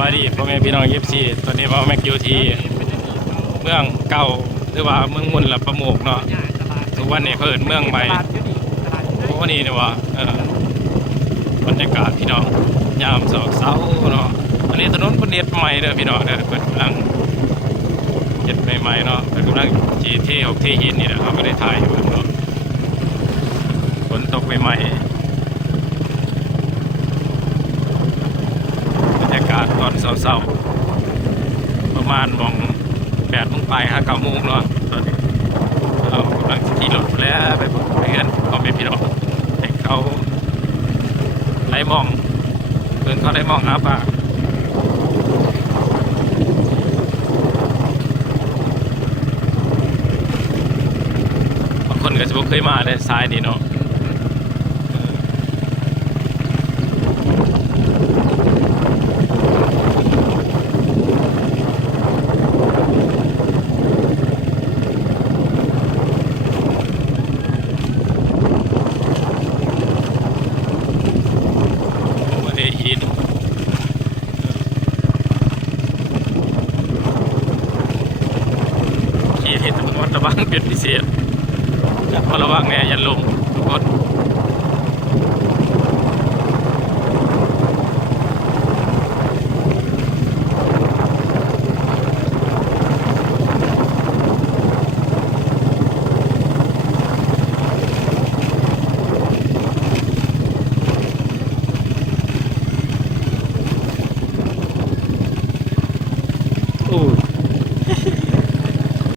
บายดีพ่อแม่พี่น้องเอฟซีตอนนี้ว่าแม็กอยู่ที่เมืองเก่าหรือว่าเมืองมุ่นละประโมกเนาะทุกวันนี้เพิ่นเมืองใหม่ทุกวันนี้เนี่ยว่าบรรยากาศพี่น้องยามเช้าเนาะอันนี้ถนนเพิ่นเฮ็ดใหม่เด้อพี่น้องเด้อเพิ่นกำลังเฮ็ดใหม่ๆเนาะเพิ่นกำลังจีเทออกเทหินนี่แหละเขาไม่ได้ถ่ายให้เบิ่งเนาะฝนตกใหม่บรรยากาศตอนเช้าประมาณมอง8 โมงไป9 โมงเนาะตอนนี้เรากำลังขี่รถแล้วไปเพื่อนก็ไม่พี่น้องให้เขาไล่มองเพื่อนเขาได้มองหาป่าบางคนก็จะบ่เคยมาเลยซ้ายนี่เนาะขี่เห็นระวังเป็นพิเศษเพราะระวังเนี่ยอย่าลงทุกคน